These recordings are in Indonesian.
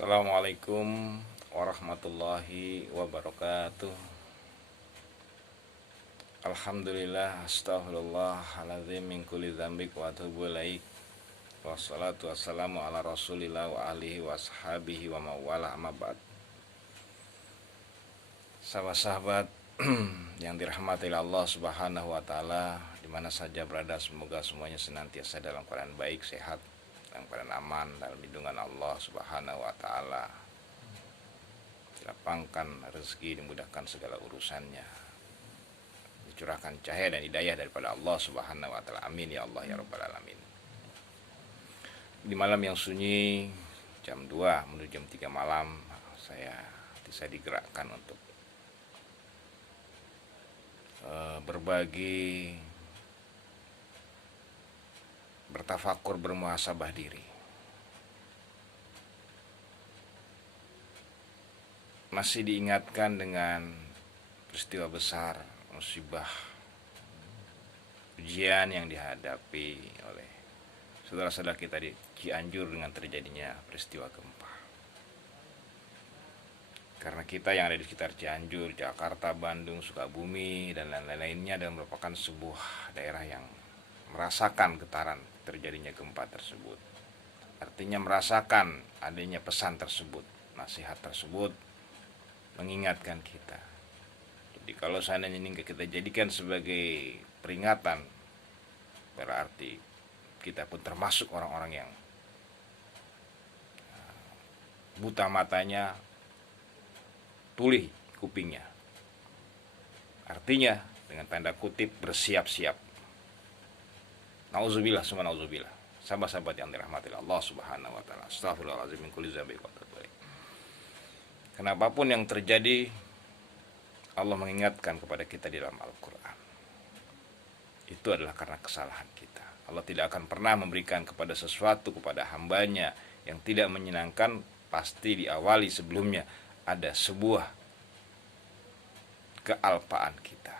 Assalamualaikum warahmatullahi wabarakatuh. Alhamdulillah, astaghfirullahaladzim min kulli dzambik wa atubu ilaik. Wassalatu wassalamu ala rasulillah wa alihi wa sahabihi wa mawala amma ba'd. Sahabat-sahabat yang dirahmati Allah subhanahu wa ta'ala, dimana saja berada, semoga semuanya senantiasa dalam keadaan baik, sehat, dalam keadaan aman, dalam lindungan Allah subhanahu wa ta'ala. Dilapangkan rezeki, dimudahkan segala urusannya, dicurahkan cahaya dan hidayah daripada Allah subhanahu wa ta'ala. Amin ya Allah ya rabbal alamin. Di malam yang sunyi, jam 2 menuju jam 3 malam, saya bisa digerakkan untuk berbagi, bertafakur, bermuhasabah diri. Masih diingatkan dengan peristiwa besar, musibah, ujian yang dihadapi oleh saudara-saudara kita di Cianjur dengan terjadinya peristiwa gempa. Karena kita yang ada di sekitar Cianjur, Jakarta, Bandung, Sukabumi, dan lain-lainnya adalah merupakan sebuah daerah yang merasakan getaran terjadinya gempa tersebut. Artinya merasakan adanya pesan tersebut, nasihat tersebut mengingatkan kita. Jadi kalau seandainya ini kita jadikan sebagai peringatan, berarti kita pun termasuk orang-orang yang buta matanya, tuli kupingnya. Artinya dengan tanda kutip bersiap-siap. Nauzubillah summa nauzubillah. Sahabat-sahabat yang dirahmati Allah subhanahu wa ta'ala. Astaghfirullahaladzim min kulli dzambin wa atubu ilaik. Kenapapun yang terjadi, Allah mengingatkan kepada kita di dalam Al-Quran. Itu adalah karena kesalahan kita. Allah tidak akan pernah memberikan kepada sesuatu kepada hambanya yang tidak menyenangkan, pasti diawali sebelumnya ada sebuah kealpaan kita.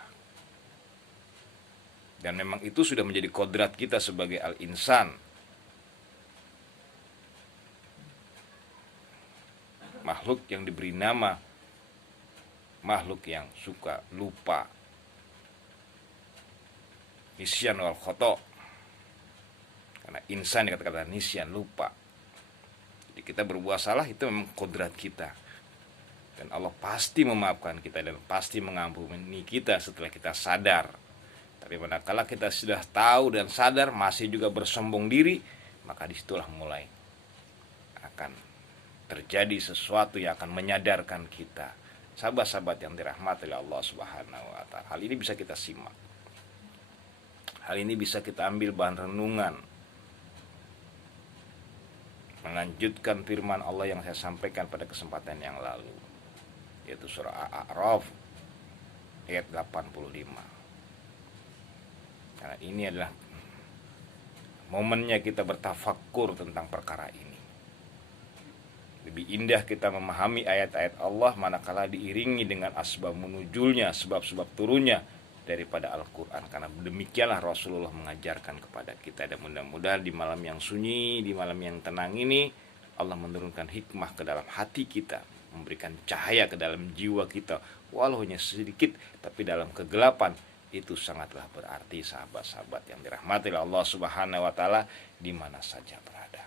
Dan memang itu sudah menjadi kodrat kita sebagai al-insan, makhluk yang diberi nama makhluk yang suka lupa, nisyan wal khoto. Karena insan dikatakan nisyan, lupa. Jadi kita berbuat salah itu memang kodrat kita. Dan Allah pasti memaafkan kita dan pasti mengampuni kita setelah kita sadar. Tapi manakala kita sudah tahu dan sadar masih juga bersombong diri, maka disitulah mulai akan terjadi sesuatu yang akan menyadarkan kita. Sahabat-sahabat yang dirahmati oleh Allah subhanahu wa ta'ala, hal ini bisa kita simak. Hal ini bisa kita ambil bahan renungan, melanjutkan firman Allah yang saya sampaikan pada kesempatan yang lalu, yaitu surah A'raf ayat 85. Karena ini adalah momennya kita bertafakkur tentang perkara ini. Lebih indah kita memahami ayat-ayat Allah manakala diiringi dengan asbab menujulnya, sebab-sebab turunnya daripada Al-Quran. Karena demikianlah Rasulullah mengajarkan kepada kita. Dan mudah-mudahan di malam yang sunyi, di malam yang tenang ini, Allah menurunkan hikmah ke dalam hati kita, memberikan cahaya ke dalam jiwa kita, walau hanya sedikit, tapi dalam kegelapan itu sangatlah berarti. Sahabat-sahabat yang dirahmati Allah subhanahu wa ta'ala di mana saja berada.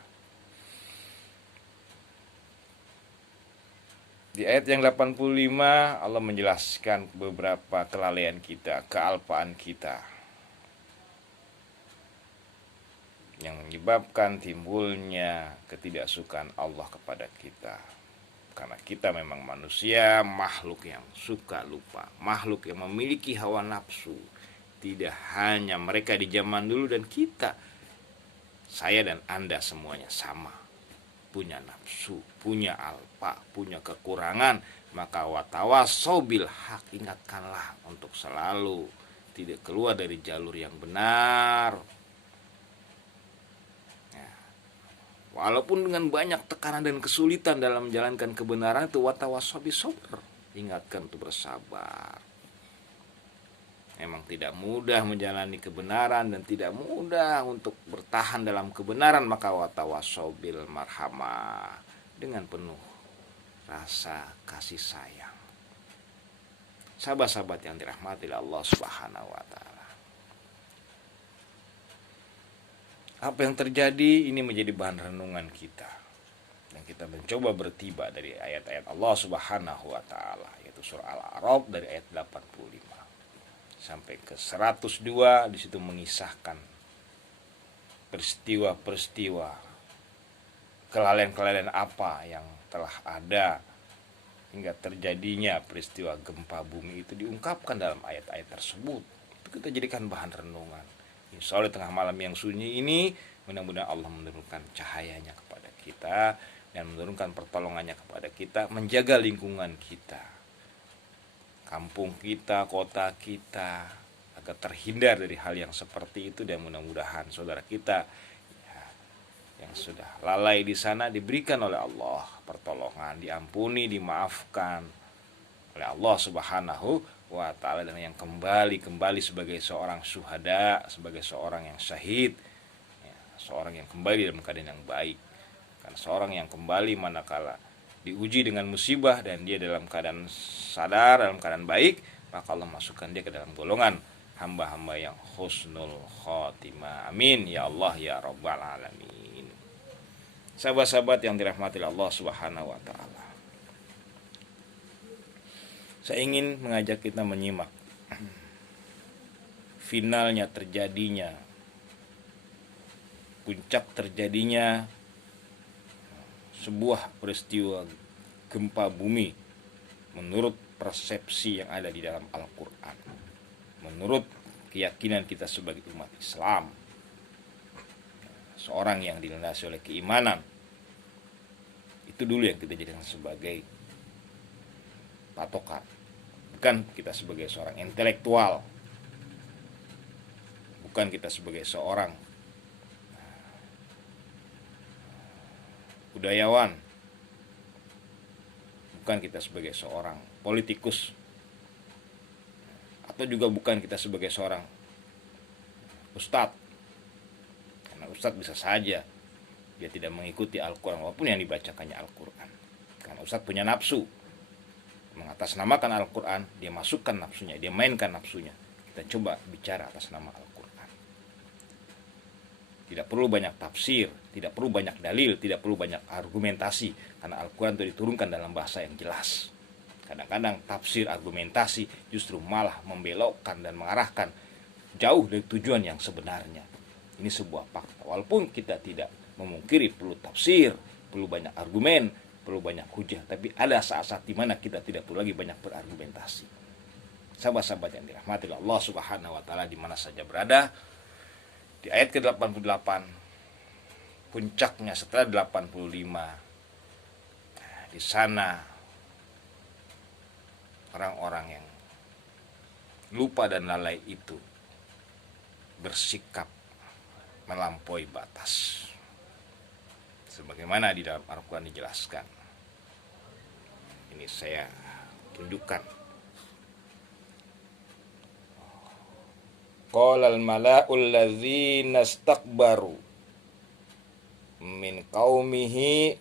Di ayat yang 85 Allah menjelaskan beberapa kelalaian kita, kealpaan kita, yang menyebabkan timbulnya ketidaksukaan Allah kepada kita. Karena kita memang manusia, makhluk yang suka lupa, makhluk yang memiliki hawa nafsu. Tidak hanya mereka di zaman dulu dan kita, saya dan Anda semuanya sama, punya nafsu, punya alpa, punya kekurangan. Maka watawasau bil haq, ingatkanlah untuk selalu tidak keluar dari jalur yang benar. Walaupun dengan banyak tekanan dan kesulitan dalam menjalankan kebenaran itu, watawasau bis sabr, ingatkan untuk bersabar. Memang tidak mudah menjalani kebenaran dan tidak mudah untuk bertahan dalam kebenaran, maka watawasau bil marhamah, dengan penuh rasa kasih sayang. Sahabat-sahabat yang dirahmati Allah Subhanahu wa taala. Apa yang terjadi ini menjadi bahan renungan kita. Dan kita mencoba bertiba dari ayat-ayat Allah Subhanahu wa taala, yaitu surah Al-A'raf dari ayat 85 sampai ke 102. Di situ mengisahkan peristiwa-peristiwa kelalaian-kelalaian apa yang telah ada hingga terjadinya peristiwa gempa bumi itu diungkapkan dalam ayat-ayat tersebut. Itu kita jadikan bahan renungan. Insya Allah di tengah malam yang sunyi ini, mudah-mudahan Allah menurunkan cahayanya kepada kita dan menurunkan pertolongannya kepada kita, menjaga lingkungan kita, kampung kita, kota kita, agar terhindar dari hal yang seperti itu. Dan mudah-mudahan saudara kita yang sudah lalai di sana diberikan oleh Allah pertolongan, diampuni, dimaafkan oleh Allah Subhanahu wa taala, dan yang kembali sebagai seorang syuhada, sebagai seorang yang syahid, ya, seorang yang kembali dalam keadaan yang baik. Karena seorang yang kembali manakala diuji dengan musibah dan dia dalam keadaan sadar, dalam keadaan baik, maka Allah masukkan dia ke dalam golongan hamba-hamba yang husnul khotimah. Amin ya Allah ya rabbal alamin. Sahabat-sahabat yang dirahmati Allah Subhanahu wa taala, saya ingin mengajak kita menyimak finalnya terjadinya, puncak terjadinya sebuah peristiwa gempa bumi menurut persepsi yang ada di dalam Al-Quran, menurut keyakinan kita sebagai umat Islam. Seorang yang dilandasi oleh keimanan, itu dulu yang kita jadikan sebagai patokan. Bukan kita sebagai seorang intelektual, bukan kita sebagai seorang budayawan, bukan kita sebagai seorang politikus, atau juga bukan kita sebagai seorang ustadz. Karena ustadz bisa saja dia tidak mengikuti Al-Quran walaupun yang dibacakannya Al-Quran. Karena ustadz punya nafsu, mengatasnamakan Al-Quran, dia masukkan nafsunya, dia mainkan nafsunya. Kita coba bicara atas nama Al-Quran. Tidak perlu banyak tafsir, tidak perlu banyak dalil, tidak perlu banyak argumentasi, karena Al-Quran itu diturunkan dalam bahasa yang jelas. Kadang-kadang tafsir, argumentasi justru malah membelokkan dan mengarahkan jauh dari tujuan yang sebenarnya. Ini sebuah fakta. Walaupun kita tidak memungkiri perlu tafsir, perlu banyak argumen, perlu banyak hujah, tapi ada saat-saat di mana kita tidak perlu lagi banyak berargumentasi. Sahabat-sahabat yang dirahmati Allah Subhanahu wa taala di mana saja berada, di ayat ke-88 puncaknya setelah 85, di sana orang-orang yang lupa dan lalai itu bersikap melampaui batas, sebagaimana di dalam Al-Quran dijelaskan. Ini saya tunjukkan. Qalal mala'ul ladzina istakbaru min qaumihi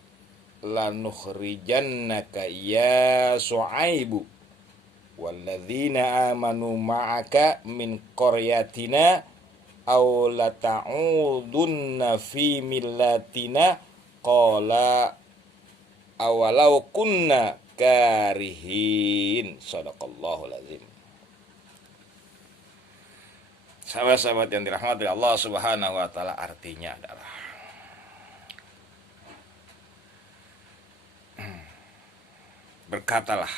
lanukhrijannaka ya Su'aibu walladzina amanu ma'aka min qaryatina aw lata'udunna fi millatina qala awalau kunna karihin. Shadaqallahul azim. Sahabat-sahabat yang dirahmati Allah Subhanahu wa taala, artinya adalah berkatalah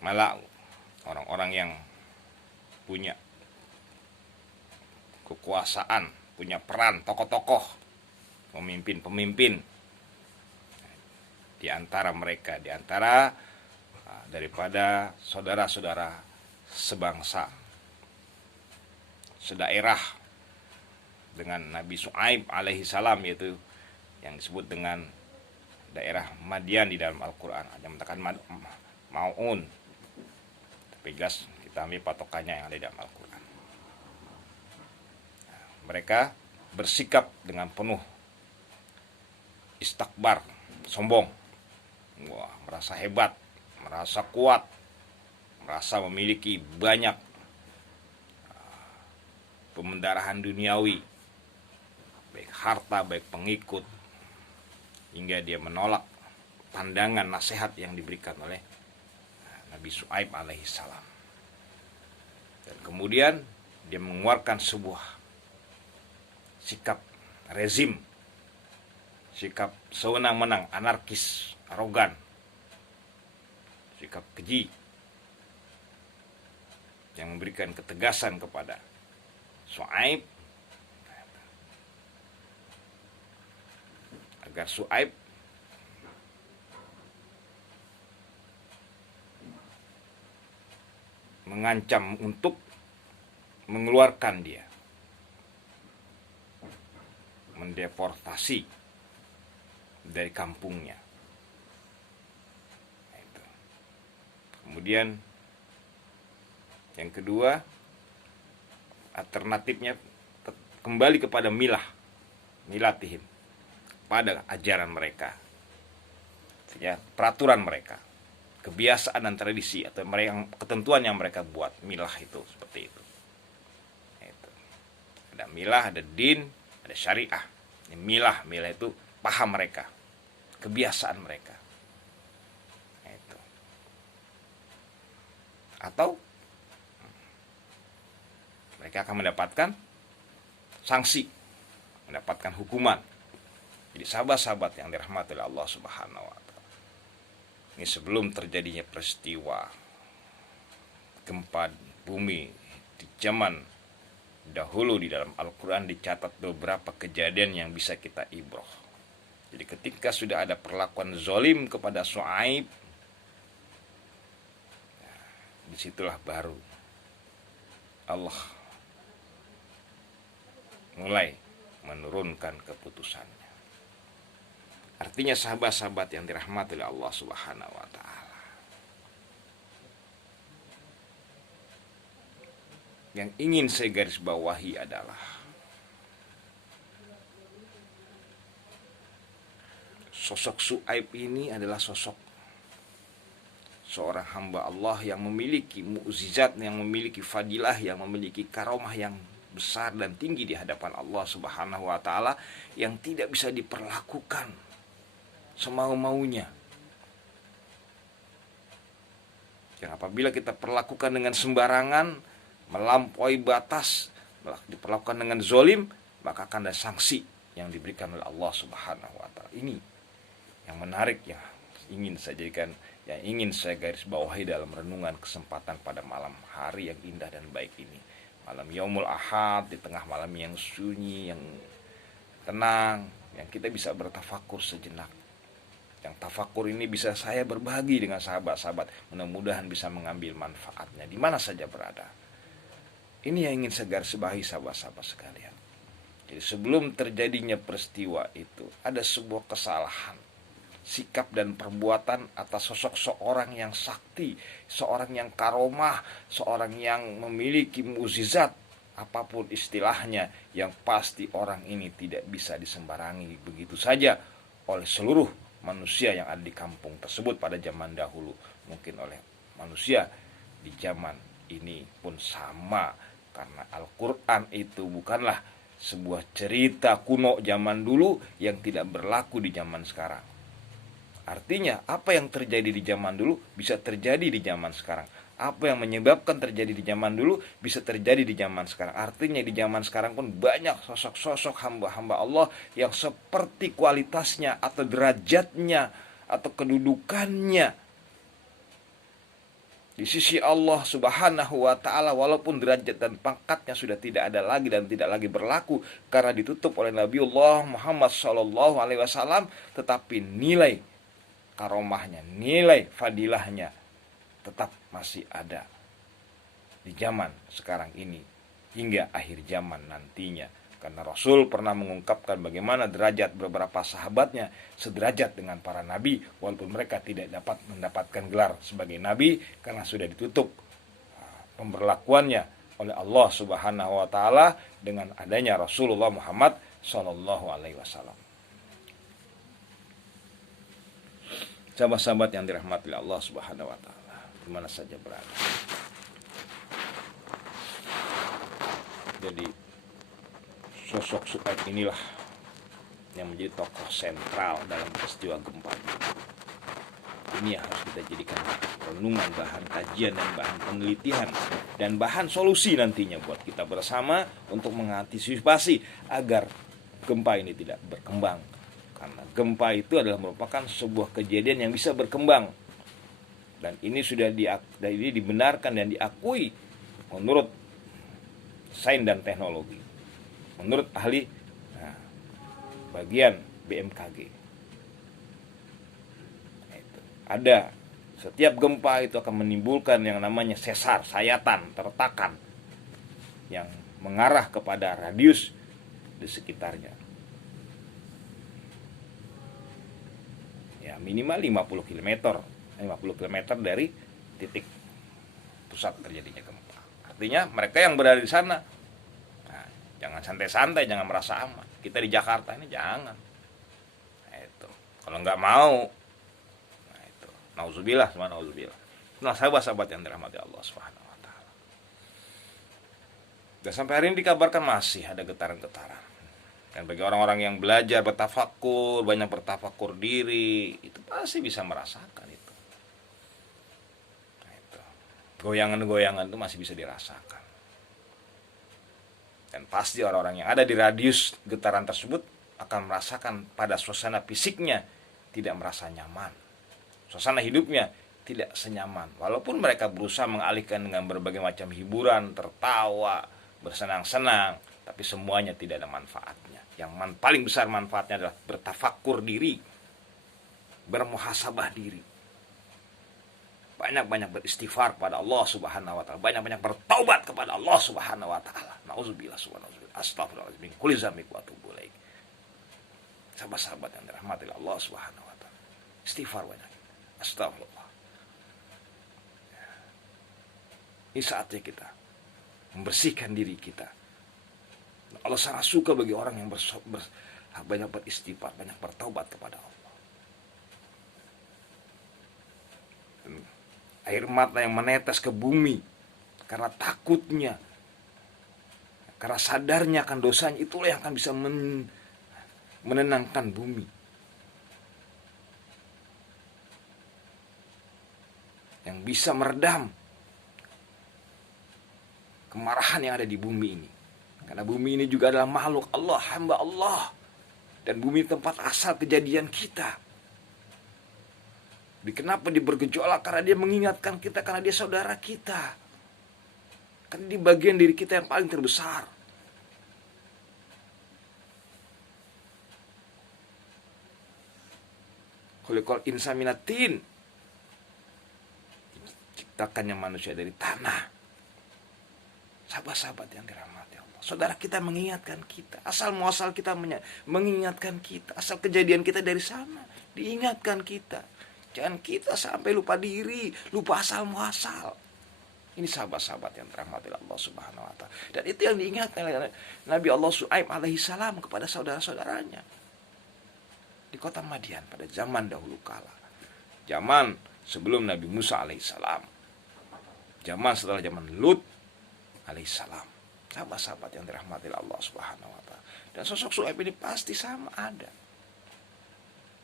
malau, orang-orang yang punya kekuasaan, punya peran, tokoh-tokoh, pemimpin-pemimpin di antara mereka, di antara daripada saudara-saudara sebangsa, sedaerah dengan Nabi Su'aib alaihi salam, yaitu yang disebut dengan daerah Madian di dalam Al-Quran. Ada mengatakan Ma'un, tapi jelas kita ambil patokannya yang ada di dalam Al-Quran. Mereka bersikap dengan penuh istakbar, sombong. Wah, merasa hebat, merasa kuat, merasa memiliki banyak pemendarahan duniawi, baik harta, baik pengikut, hingga dia menolak pandangan nasihat yang diberikan oleh Nabi Syuaib alaihissalam. Dan kemudian dia mengeluarkan sebuah sikap rezim, sikap sewenang-wenang, anarkis, arogan, sikap keji, yang memberikan ketegasan kepada Syuaib agar Syuaib mengancam untuk mengeluarkan dia, mendeportasi dari kampungnya. Kemudian yang kedua, alternatifnya kembali kepada milatihim, pada ajaran mereka, ya, peraturan mereka, kebiasaan dan tradisi atau ketentuan yang mereka buat. Milah itu seperti itu. Ada milah, ada din, ada syariah. Milah itu paham mereka, kebiasaan mereka. Atau mereka akan mendapatkan sanksi, mendapatkan hukuman. Jadi sahabat-sahabat yang dirahmati oleh Allah Subhanahu wa taala, ini sebelum terjadinya peristiwa gempa bumi di zaman dahulu, di dalam Al-Quran dicatat beberapa kejadian yang bisa kita ibroh. Jadi ketika sudah ada perlakuan zalim kepada Syuaib, disitulah baru Allah mulai menurunkan keputusannya. Artinya sahabat-sahabat yang dirahmati oleh Allah Subhanahu wa taala, yang ingin saya garis bawahi adalah sosok Syuaib ini adalah sosok seorang hamba Allah yang memiliki mukjizat, yang memiliki fadilah, yang memiliki karomah yang besar dan tinggi di hadapan Allah Subhanahu wa taala, yang tidak bisa diperlakukan semau-maunya. Yang apabila kita perlakukan dengan sembarangan, melampaui batas, diperlakukan dengan zolim, maka akan ada sanksi yang diberikan oleh Allah Subhanahu wa taala. Ini yang menarik, yang ingin saya jadikan, yang ingin saya garis bawahi dalam renungan kesempatan pada malam hari yang indah dan baik ini. Malam Yaumul Ahad, di tengah malam yang sunyi, yang tenang, yang kita bisa bertafakur sejenak. Yang tafakur ini bisa saya berbagi dengan sahabat-sahabat, mudah-mudahan bisa mengambil manfaatnya di mana saja berada. Ini yang ingin saya garis bawahi sahabat-sahabat sekalian. Jadi sebelum terjadinya peristiwa itu, ada sebuah kesalahan sikap dan perbuatan atas sosok seorang yang sakti, seorang yang karomah, seorang yang memiliki mukjizat, apapun istilahnya, yang pasti orang ini tidak bisa disembarangi begitu saja oleh seluruh manusia yang ada di kampung tersebut pada zaman dahulu. Mungkin oleh manusia di zaman ini pun sama, karena Al-Quran itu bukanlah sebuah cerita kuno zaman dulu yang tidak berlaku di zaman sekarang. Artinya apa yang terjadi di zaman dulu bisa terjadi di zaman sekarang. Apa yang menyebabkan terjadi di zaman dulu bisa terjadi di zaman sekarang. Artinya di zaman sekarang pun banyak sosok-sosok hamba-hamba Allah yang seperti kualitasnya atau derajatnya atau kedudukannya di sisi Allah Subhanahu wa taala, walaupun derajat dan pangkatnya sudah tidak ada lagi dan tidak lagi berlaku karena ditutup oleh Nabiullah Muhammad SAW, tetapi nilai karomahnya, nilai fadilahnya tetap masih ada di zaman sekarang ini hingga akhir zaman nantinya. Karena Rasul pernah mengungkapkan bagaimana derajat beberapa sahabatnya sederajat dengan para nabi, walaupun mereka tidak dapat mendapatkan gelar sebagai nabi karena sudah ditutup pemberlakuannya oleh Allah Subhanahu wa taala dengan adanya Rasulullah Muhammad sallallahu alaihi wasallam. Sahabat-sahabat yang dirahmati Allah Subhanahu wa taala, di mana saja berada. Jadi sosok Su'aib inilah yang menjadi tokoh sentral dalam peristiwa gempa ini yang harus kita jadikan renungan, bahan kajian dan bahan penelitian dan bahan solusi nantinya buat kita bersama untuk mengantisipasi agar gempa ini tidak berkembang. Karena gempa itu adalah merupakan sebuah kejadian yang bisa berkembang, dan ini sudah dibenarkan dan diakui menurut sains dan teknologi, menurut ahli bagian BMKG. Ada setiap gempa itu akan menimbulkan yang namanya sesar, sayatan, tertakan yang mengarah kepada radius di sekitarnya. Ya, minimal 50 km dari titik pusat terjadinya gempa. Artinya mereka yang berada di sana, nah, jangan santai-santai, jangan merasa aman. Kita di Jakarta ini jangan. Nah, itu. Kalau nggak mau, nah itu. Nauzubillah, semua nauzubillah. Nah, sahabat-sahabat yang dirahmati Allah Subhanahu wa taala. Dan sampai hari ini dikabarkan masih ada getaran-getaran. Dan bagi orang-orang yang belajar bertafakur, banyak bertafakur diri, itu pasti bisa merasakan itu. Nah, itu. Goyangan-goyangan itu masih bisa dirasakan. Dan pasti orang-orang yang ada di radius getaran tersebut akan merasakan pada suasana fisiknya tidak merasa nyaman. Suasana hidupnya tidak senyaman. Walaupun mereka berusaha mengalihkan dengan berbagai macam hiburan, tertawa, bersenang-senang, tapi semuanya tidak ada manfaatnya. Yang paling besar manfaatnya adalah bertafakur diri, bermuhasabah diri, banyak-banyak beristighfar kepada Allah Subhanahu wa taala, banyak-banyak bertaubat kepada Allah Subhanahu wa taala. Nauzubillah, astagfirullahaladzim, kulli dzambi wa atubu ilaih. Sahabat-sahabat yang dirahmati Allah Subhanahu wa taala, istighfar banyak. Astagfirullah. Ini saatnya kita membersihkan diri kita. Allah sangat suka bagi orang yang banyak beristighfar, banyak bertaubat kepada Allah. Air mata yang menetes ke bumi karena takutnya, karena sadarnya akan dosanya, itulah yang akan bisa menenangkan bumi. Yang bisa meredam kemarahan yang ada di bumi ini. Karena bumi ini juga adalah makhluk Allah, hamba Allah. Dan bumi tempat asal kejadian kita. Kenapa dia bergejolak? Karena dia mengingatkan kita, karena dia saudara kita. Karena dia bagian diri kita yang paling terbesar. Khuliqal insanu minat tin. Diciptakannya manusia dari tanah. Sahabat-sahabat yang dirahmati Allah, saudara kita mengingatkan kita, asal muasal kita mengingatkan kita, asal kejadian kita dari sana diingatkan kita. Jangan kita sampai lupa diri, lupa asal muasal. Ini sahabat-sahabat yang dirahmati Allah Subhanahu wa taala. Dan itu yang diingatkan oleh Nabi Allah Su'aib alaihi salam kepada saudara-saudaranya di kota Madian pada zaman dahulu kala. Zaman sebelum Nabi Musa alaihi salam. Zaman setelah zaman Lut alaihissalam. Sahabat-sahabat yang dirahmati Allah Subhanahu wa taala. Dan sosok Su'aib ini pasti sama ada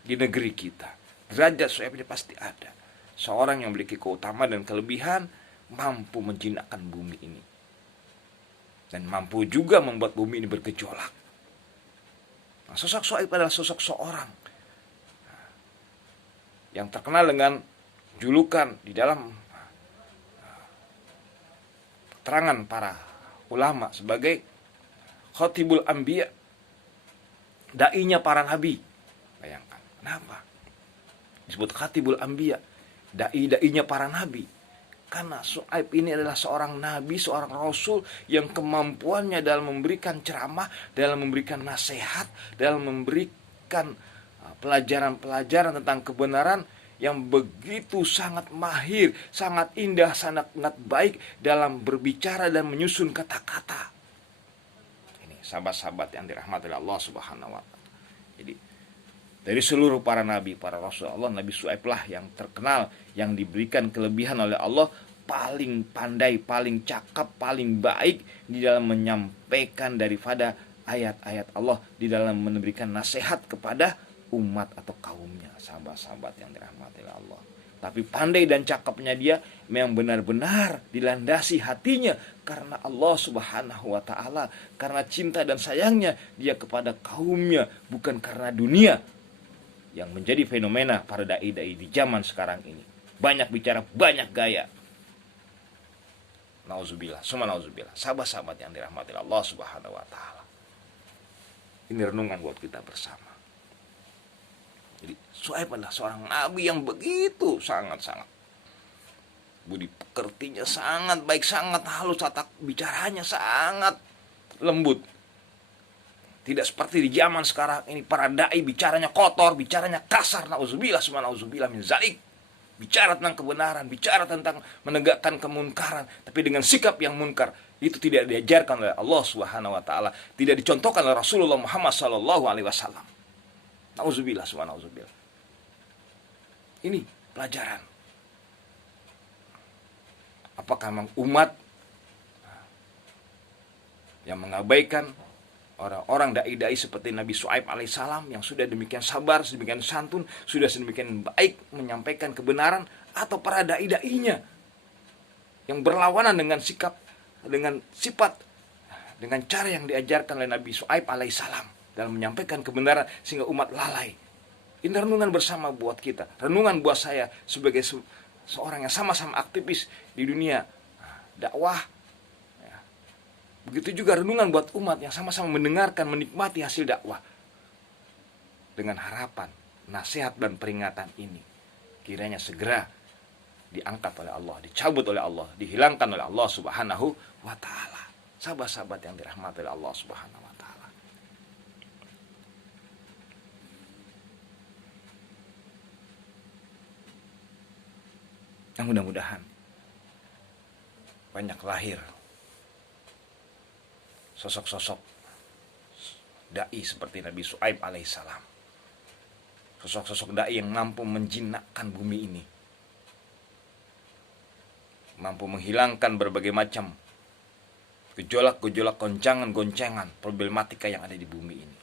di negeri kita. Derajat Su'aib ini pasti ada. Seorang yang memiliki keutamaan dan kelebihan, mampu menjinakkan bumi ini. Dan mampu juga membuat bumi ini bergejolak. Nah, sosok Su'aib adalah sosok seorang yang terkenal dengan julukan di dalam keterangan para ulama sebagai Khatibul Anbiya, dai-nya para nabi. Bayangkan, kenapa disebut Khatibul Anbiya, dai-dainya para nabi? Karena Su'aib ini adalah seorang nabi, seorang rasul yang kemampuannya dalam memberikan ceramah, dalam memberikan nasihat, dalam memberikan pelajaran-pelajaran tentang kebenaran yang begitu sangat mahir, sangat indah, sangat baik dalam berbicara dan menyusun kata-kata. Ini sahabat-sahabat yang dirahmati oleh Allah Subhanahu wa taala. Jadi dari seluruh para nabi, para rasul Allah, Nabi Syuaib lah yang terkenal, yang diberikan kelebihan oleh Allah, paling pandai, paling cakap, paling baik di dalam menyampaikan daripada ayat-ayat Allah, di dalam memberikan nasihat kepada umat atau kaumnya, sahabat-sahabat yang dirahmati oleh Allah. Tapi pandai dan cakapnya dia memang benar-benar dilandasi hatinya karena Allah Subhanahu wa taala, karena cinta dan sayangnya dia kepada kaumnya, bukan karena dunia. Yang menjadi fenomena para dai-dai di zaman sekarang ini, banyak bicara, banyak gaya. Nauzubillah, summa nauzubillah. Sahabat-sahabat yang dirahmati Allah Subhanahu wa taala. Ini renungan buat kita bersama. Jadi Syuaib adalah seorang nabi yang begitu sangat-sangat budi pekertinya sangat baik, sangat halus, tata bicaranya sangat lembut. Tidak seperti di zaman sekarang ini para dai bicaranya kotor, bicaranya kasar. Nauzubillah, summa nauzubillah min zalik. Bicara tentang kebenaran, bicara tentang menegakkan kemunkaran, tapi dengan sikap yang munkar. Itu tidak diajarkan oleh Allah Subhanahu wa taala, tidak dicontohkan oleh Rasulullah Muhammad sallallahu alaihi wasallam. Nauzubillah, summa nauzubillah. Ini pelajaran. Apakah memang umat yang mengabaikan orang-orang dai-dai seperti Nabi Syuaib alaihissalam yang sudah demikian sabar, sedemikian santun, sudah sedemikian baik menyampaikan kebenaran, atau para dai-dainya yang berlawanan dengan sikap, dengan sifat, dengan cara yang diajarkan oleh Nabi Syuaib alaihissalam dalam menyampaikan kebenaran sehingga umat lalai. Ini renungan bersama buat kita, renungan buat saya sebagai seorang yang sama-sama aktivis di dunia dakwah. Begitu juga renungan buat umat yang sama-sama mendengarkan, menikmati hasil dakwah. Dengan harapan, nasihat dan peringatan ini kiranya segera diangkat oleh Allah, dicabut oleh Allah, dihilangkan oleh Allah Subhanahu wa taala. Sahabat-sahabat yang dirahmati oleh Allah Subhanahu wa taala. Yang mudah-mudahan banyak lahir sosok-sosok dai seperti Nabi Syuaib alaihissalam. Sosok-sosok dai yang mampu menjinakkan bumi ini, mampu menghilangkan berbagai macam gejolak-gejolak, goncangan-goncangan, problematika yang ada di bumi ini.